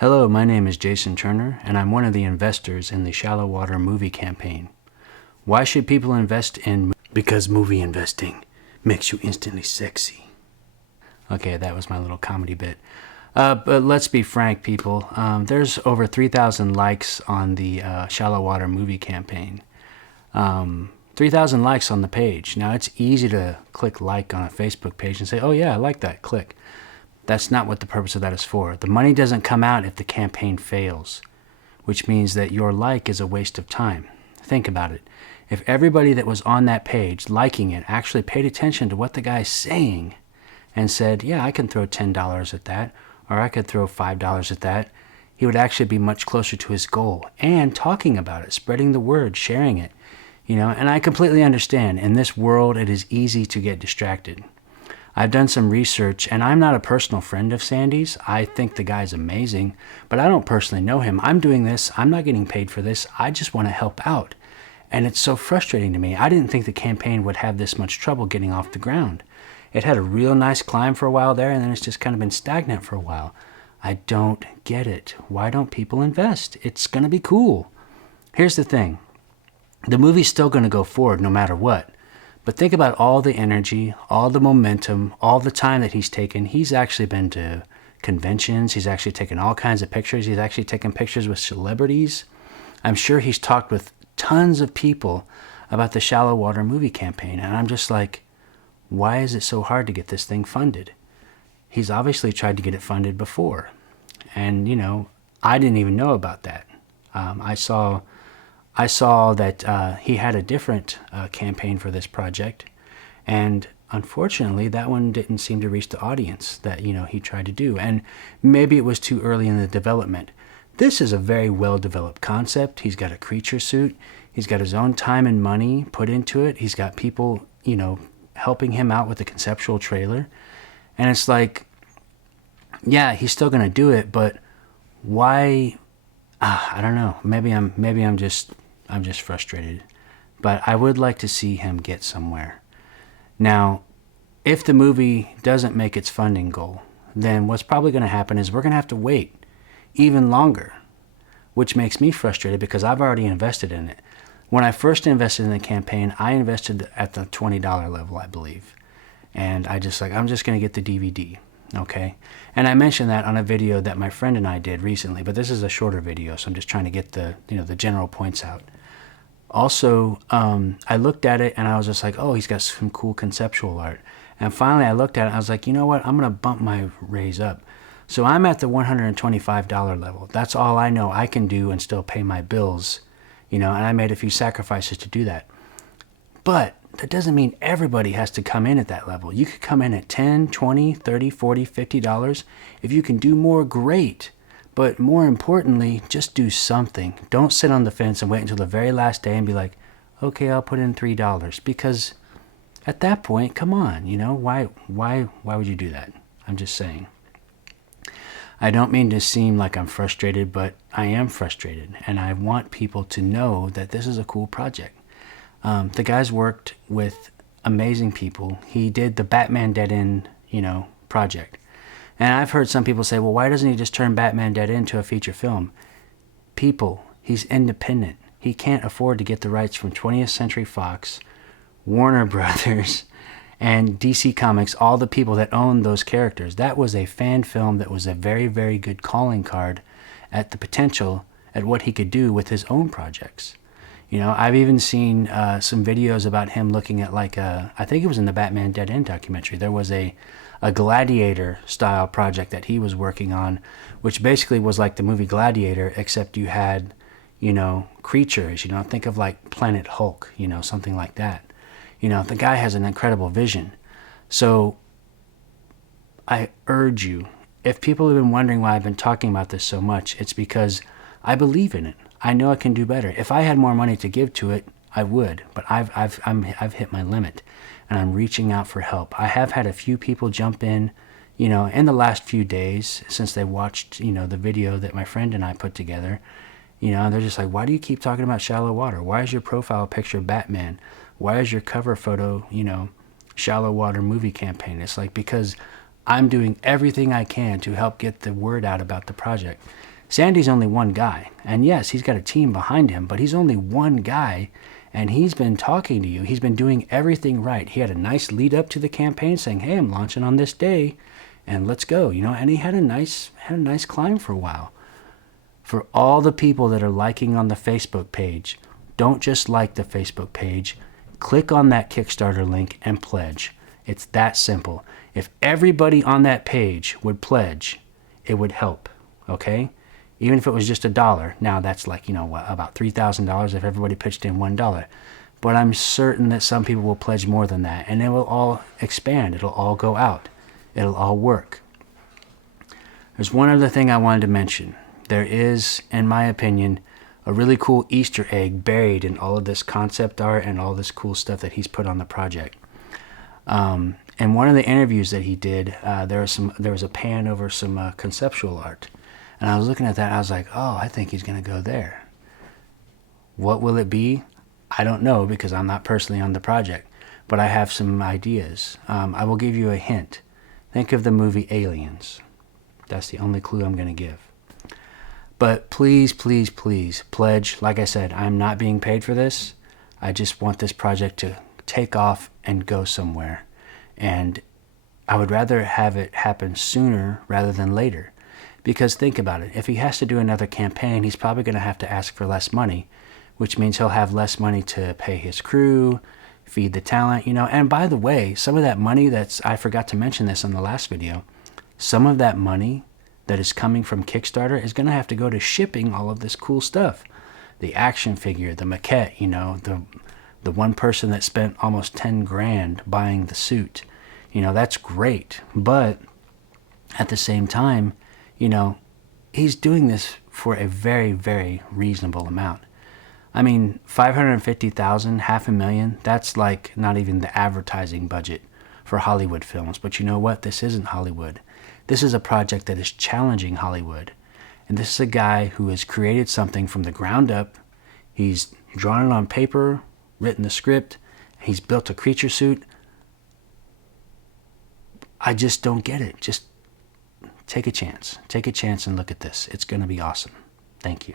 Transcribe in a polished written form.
Hello, my name is Jason Turner, and I'm one of the investors in the Shallow Water movie campaign. Why should people invest in? Because movie investing makes you instantly sexy. Okay, that was my little comedy bit. But let's be frank, people. There's over 3,000 likes on the Shallow Water movie campaign. 3,000 likes on the page. Now, it's easy to click like on a Facebook page and say, oh yeah, I like that, click. That's not what the purpose of that is for. The money doesn't come out if the campaign fails, which means that your like is a waste of time. Think about it. If everybody that was on that page liking it actually paid attention to what the guy's saying and said, yeah, I can throw $10 at that, or I could throw $5 at that, he would actually be much closer to his goal. And talking about it, spreading the word, sharing it, and I completely understand. In this world, it is easy to get distracted. I've done some research, and I'm not a personal friend of Sandy's. I think the guy's amazing, but I don't personally know him. I'm doing this. I'm not getting paid for this. I just want to help out. And it's so frustrating to me. I didn't think the campaign would have this much trouble getting off the ground. It had a real nice climb for a while there, and then it's just kind of been stagnant for a while. I don't get it. Why don't people invest? It's going to be cool. Here's the thing. The movie's still going to go forward no matter what. But think about all the energy, all the momentum, all the time that he's taken. He's actually been to conventions. He's actually taken all kinds of pictures. He's actually taken pictures with celebrities. I'm sure he's talked with tons of people about the Shallow Water movie campaign. And I'm just like, why is it so hard to get this thing funded? He's obviously tried to get it funded before. And, I didn't even know about that. I saw that he had a different campaign for this project, and unfortunately that one didn't seem to reach the audience that he tried to do, and maybe it was too early in the development. This is a very well developed concept. He's got a creature suit, he's got his own time and money put into it, he's got people helping him out with the conceptual trailer, and it's like, yeah, he's still gonna do it, but why? I don't know. Maybe I'm just frustrated, but I would like to see him get somewhere. Now, if the movie doesn't make its funding goal, then what's probably going to happen is we're going to have to wait even longer, which makes me frustrated because I've already invested in it. When I first invested in the campaign, I invested at the $20 level, I believe. And I'm just going to get the DVD. Okay. And I mentioned that on a video that my friend and I did recently, but this is a shorter video, so I'm just trying to get the general points out. Also, I looked at it and I was just like, oh, he's got some cool conceptual art. And finally I looked at it and I was like, you know what? I'm going to bump my raise up. So I'm at the $125 level. That's all I know I can do and still pay my bills, and I made a few sacrifices to do that. But that doesn't mean everybody has to come in at that level. You could come in at $10, $20, $30, $40, $50. If you can do more, great. But more importantly, just do something. Don't sit on the fence and wait until the very last day and be like, okay, I'll put in $3. Because at that point, come on, why would you do that? I'm just saying. I don't mean to seem like I'm frustrated, but I am frustrated. And I want people to know that this is a cool project. The guy's worked with amazing people. He did the Batman Dead End, project. And I've heard some people say, well, why doesn't he just turn Batman Dead End into a feature film? People, he's independent. He can't afford to get the rights from 20th Century Fox, Warner Brothers, and DC Comics, all the people that own those characters. That was a fan film that was a very, very good calling card at the potential at what he could do with his own projects. I've even seen some videos about him looking at I think it was in the Batman Dead End documentary. There was a Gladiator style project that he was working on, which basically was like the movie Gladiator, except you had, creatures, think of like Planet Hulk, something like that. The guy has an incredible vision. So I urge you, if people have been wondering why I've been talking about this so much, it's because I believe in it. I know I can do better. If I had more money to give to it, I would, but I've hit my limit, and I'm reaching out for help. I have had a few people jump in, in the last few days since they watched, the video that my friend and I put together, and they're just like, why do you keep talking about Shallow Water? Why is your profile picture Batman? Why is your cover photo, Shallow Water movie campaign? It's like, because I'm doing everything I can to help get the word out about the project. Sandy's only one guy, and yes, he's got a team behind him, but he's only one guy, and he's been talking to you. He's been doing everything right. He had a nice lead up to the campaign saying, hey, I'm launching on this day, and let's go, and he had a nice climb for a while. For all the people that are liking on the Facebook page, don't just like the Facebook page. Click on that Kickstarter link and pledge. It's that simple. If everybody on that page would pledge, it would help, okay? Even if it was just $1. Now that's like, about $3,000 if everybody pitched in $1. But I'm certain that some people will pledge more than that, and it will all expand. It'll all go out. It'll all work. There's one other thing I wanted to mention. There is, in my opinion, a really cool Easter egg buried in all of this concept art and all this cool stuff that he's put on the project. In one of the interviews that he did, there was a pan over some conceptual art. And I was looking at that, and I was like, oh, I think he's going to go there. What will it be? I don't know, because I'm not personally on the project. But I have some ideas. I will give you a hint. Think of the movie Aliens. That's the only clue I'm going to give. But please, please, please, pledge. Like I said, I'm not being paid for this. I just want this project to take off and go somewhere. And I would rather have it happen sooner rather than later. Because think about it, if he has to do another campaign, he's probably going to have to ask for less money, which means he'll have less money to pay his crew, feed the talent, And by the way, some of that money I forgot to mention this in the last video, some of that money that is coming from Kickstarter is going to have to go to shipping all of this cool stuff. The action figure, the maquette, the one person that spent almost 10 grand buying the suit. That's great. But at the same time, he's doing this for a very, very reasonable amount. I mean, $550,000, $500,000, that's like not even the advertising budget for Hollywood films. But you know what? This isn't Hollywood. This is a project that is challenging Hollywood. And this is a guy who has created something from the ground up. He's drawn it on paper, written the script, he's built a creature suit. I just don't get it. Just take a chance. Take a chance and look at this. It's going to be awesome. Thank you.